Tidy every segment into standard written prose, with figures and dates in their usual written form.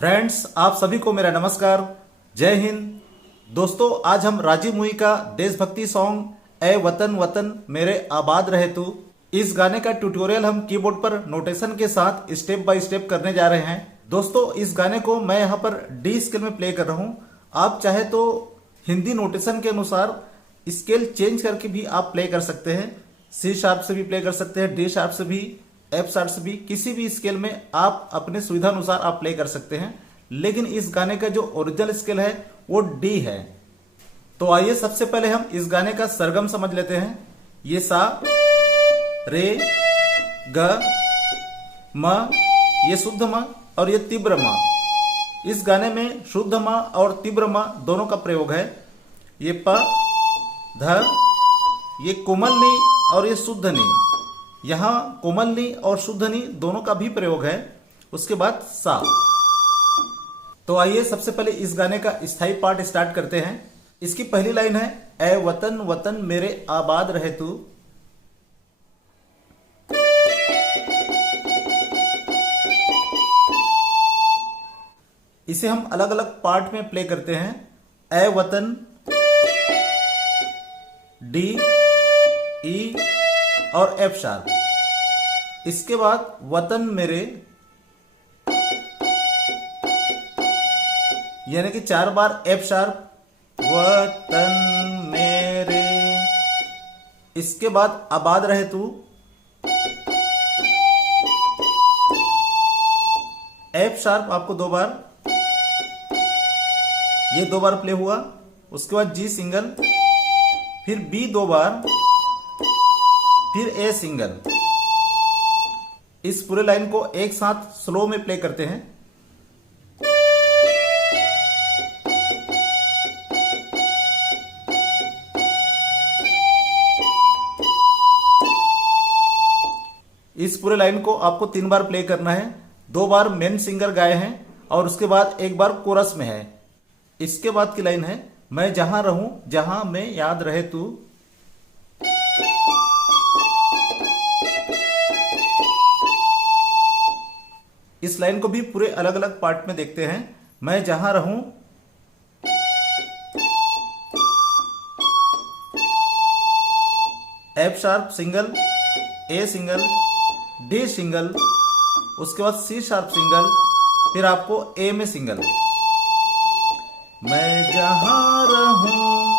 Friends, आप सभी को मेरा नमस्कार। जय हिंद। दोस्तों, आज हम राजीव मूवी का देशभक्ति सॉन्ग ए वतन वतन मेरे आबाद रहे तू, इस गाने का ट्यूटोरियल हम कीबोर्ड पर नोटेशन के साथ स्टेप बाय स्टेप करने जा रहे हैं। दोस्तों, इस गाने को मैं यहाँ पर डी स्केल में प्ले कर रहा हूँ। आप चाहे तो हिंदी नोटेशन के अनुसार स्केल चेंज करके भी आप प्ले कर सकते हैं। सी शार्प से भी प्ले कर सकते हैं, डी शार्प से भी, एफ शार्प से भी, किसी भी स्केल में आप अपने सुविधा अनुसार आप प्ले कर सकते हैं। लेकिन इस गाने का जो ओरिजिनल स्केल है वो डी है। तो आइए सबसे पहले हम इस गाने का सरगम समझ लेते हैं। ये सा, रे, ग, म, ये शुद्ध म और ये तीव्र म। इस गाने में शुद्ध म और तीव्र म दोनों का प्रयोग है। ये प, ध, ये कोमल नी और ये शुद्ध नी। यहाँ कोमल नी और शुद्ध नी दोनों का भी प्रयोग है। उसके बाद सा। तो आइए सबसे पहले इस गाने का स्थाई पार्ट स्टार्ट करते हैं। इसकी पहली लाइन है ए वतन वतन मेरे आबाद रहे तू। इसे हम अलग अलग पार्ट में प्ले करते हैं। ए वतन, डी, ई और एफ शार्प। इसके बाद वतन मेरे, यानी कि 4 बार एफ शार्प, वतन मेरे। इसके बाद आबाद रहे तू, एफ शार्प आपको 2 बार, ये 2 बार प्ले हुआ। उसके बाद जी सिंगल, फिर बी 2 बार, फिर ए सिंगल। इस पूरे लाइन को एक साथ स्लो में प्ले करते हैं। इस पूरे लाइन को आपको 3 बार प्ले करना है। 2 बार मेन सिंगर गाए हैं और उसके बाद 1 बार कोरस में है। इसके बाद की लाइन है मैं जहां रहूं जहां में याद रहे तू। इस लाइन को भी पूरे अलग अलग पार्ट में देखते हैं। मैं जहां रहूं, F sharp single, A single, D single, उसके बाद सी शार्प सिंगल, फिर आपको ए में सिंगल। मैं जहां रहूं,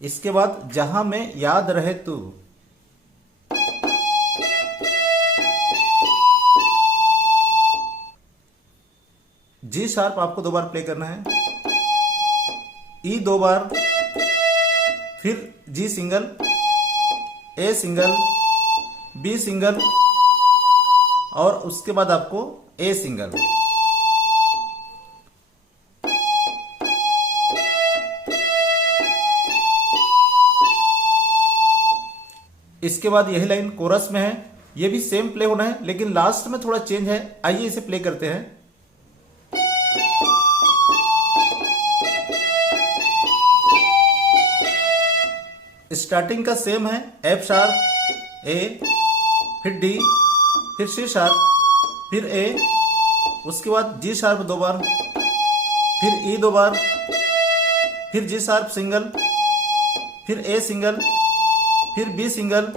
इसके बाद जहां में याद रहे तू। जी शार्प आपको 2 बार प्ले करना है, ई 2 बार, फिर G single, A single, B single और उसके बाद आपको ए सिंगल। इसके बाद यही लाइन कोरस में है। ये भी सेम प्ले होना है लेकिन लास्ट में थोड़ा चेंज है। आइए इसे प्ले करते हैं। स्टार्टिंग का सेम है, एफ शार्प, ए, फिर डी, फिर सी शार्प, फिर ए, उसके बाद जी शार्प 2 बार, फिर ई 2 बार, फिर जी शार्प सिंगल, फिर ए सिंगल, फिर बी सिंगल।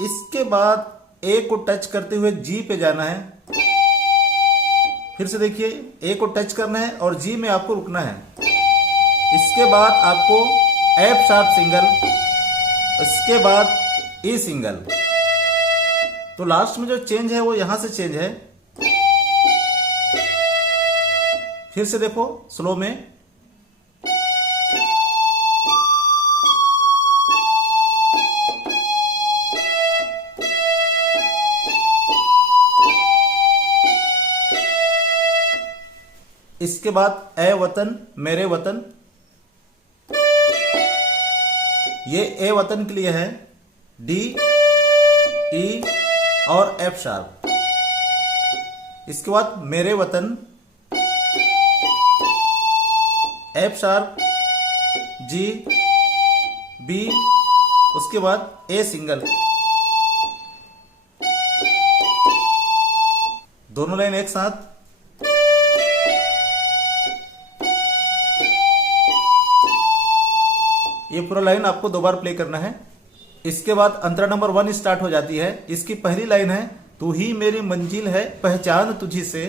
इसके बाद ए को टच करते हुए जी पे जाना है। फिर से देखिए, ए को टच करना है और जी में आपको रुकना है। इसके बाद आपको एफ शार्प सिंगल, इसके बाद ई सिंगल। तो लास्ट में जो चेंज है वो यहां से चेंज है। फिर से देखो स्लो में। इसके बाद ए वतन मेरे वतन, ये ए वतन के लिए है, डी, ई और एफ शार्प। इसके बाद मेरे वतन, एफ शार्प, जी, बी, उसके बाद ए सिंगल। दोनों लाइन एक साथ। ये पूरा लाइन आपको 2 बार प्ले करना है। इसके बाद अंतरा नंबर 1 स्टार्ट हो जाती है। इसकी पहली लाइन है, तू ही मेरी मंजिल है पहचान तुझी से।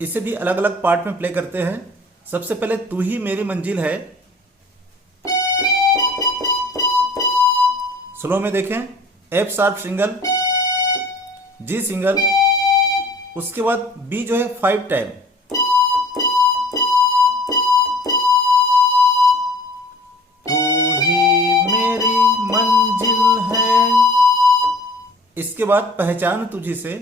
इसे भी अलग अलग पार्ट में प्ले करते हैं। सबसे पहले तू ही मेरी मंजिल है, स्लो में देखें, एफ शार्प सिंगल, जी सिंगल, उसके बाद बी जो है 5 टाइम, तू ही मेरी मंजिल है। इसके बाद पहचान तुझी से,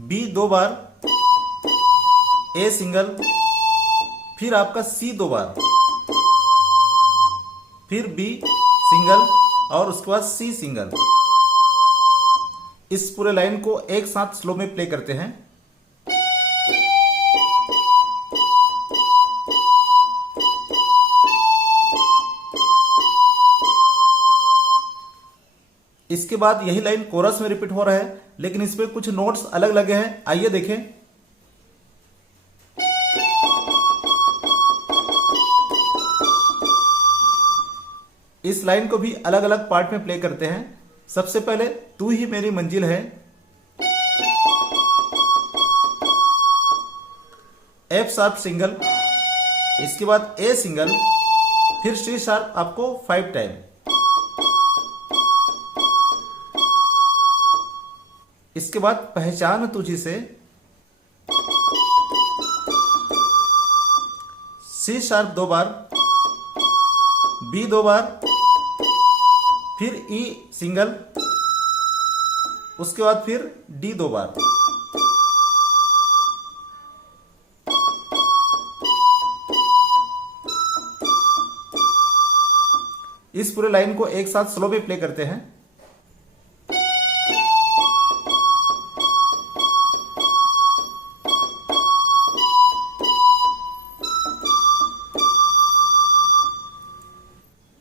बी 2 बार, ए सिंगल, फिर आपका सी 2 बार, फिर बी सिंगल और उसके बाद सी सिंगल। इस पूरे लाइन को एक साथ स्लो में प्ले करते हैं। इसके बाद यही लाइन कोरस में रिपीट हो रहा है, लेकिन इसमें कुछ नोट्स अलग लगे हैं। आइए देखें। इस लाइन को भी अलग अलग पार्ट में प्ले करते हैं। सबसे पहले तू ही मेरी मंजिल है, एफ शार्प सिंगल, इसके बाद ए सिंगल, फिर सी शार्प आपको 5 टाइम, इसके बाद पहचान तुझी से, सी शार्प 2 बार, बी 2 बार, फिर ई सिंगल, उसके बाद फिर डी 2 बार। इस पूरे लाइन को एक साथ स्लो में प्ले करते हैं।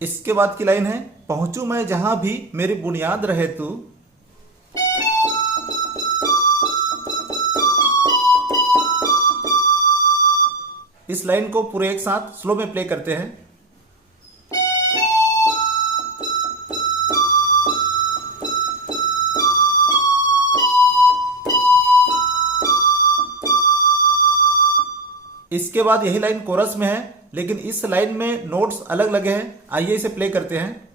इसके बाद की लाइन है, पहुंचू मैं जहां भी मेरी बुनियाद रहे तू। इस लाइन को पूरे एक साथ स्लो में प्ले करते हैं। इसके बाद यही लाइन कोरस में है, लेकिन इस लाइन में नोट्स अलग लगे हैं। आइए इसे प्ले करते हैं।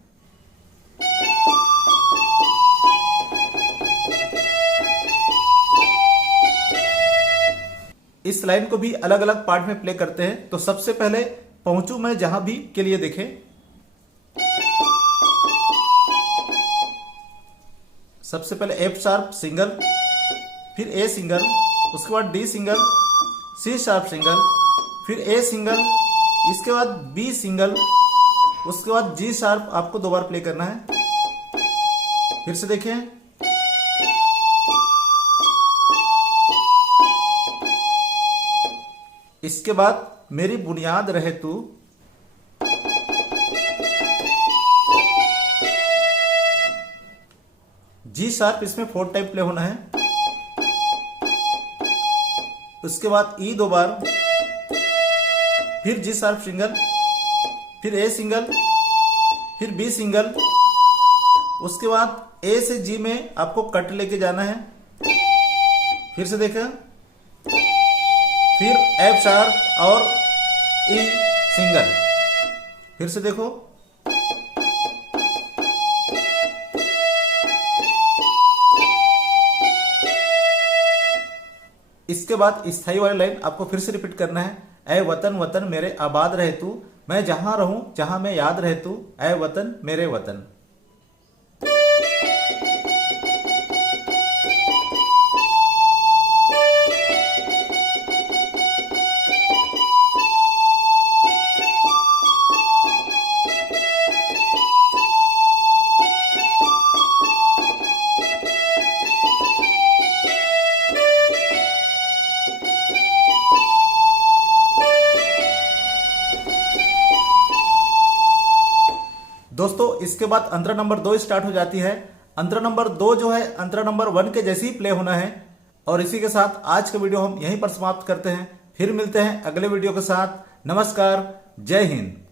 इस लाइन को भी अलग अलग पार्ट में प्ले करते हैं। तो सबसे पहले पहुंचू मैं जहां भी के लिए देखें। सबसे पहले एफ शार्प सिंगल, फिर ए सिंगल, उसके बाद D single, C sharp single, फिर ए सिंगल, इसके बाद बी सिंगल, उसके बाद जी शार्प आपको 2 बार प्ले करना है। फिर से देखें, इसके बाद मेरी बुनियाद रहे तू, जी शार्प इसमें 4 टाइम प्ले होना है। उसके बाद ई 2 बार, फिर जी शार्प सिंगल, फिर ए सिंगल, फिर बी सिंगल, उसके बाद ए से जी में आपको कट लेके जाना है। फिर से देखा, फिर एफ शार्प और ई सिंगल, फिर से देखो, इसके बाद स्थाई वाली लाइन आपको फिर से रिपीट करना है। ऐ वतन वतन मेरे आबाद रहे तू, मैं जहां रहूं जहां मैं याद रहे तू, ऐ वतन मेरे वतन। दोस्तों इसके बाद अंतरा नंबर 2 स्टार्ट हो जाती है। अंतरा नंबर 2 जो है अंतरा नंबर 1 के जैसे ही प्ले होना है। और इसी के साथ आज का वीडियो हम यहीं पर समाप्त करते हैं। फिर मिलते हैं अगले वीडियो के साथ। नमस्कार, जय हिंद।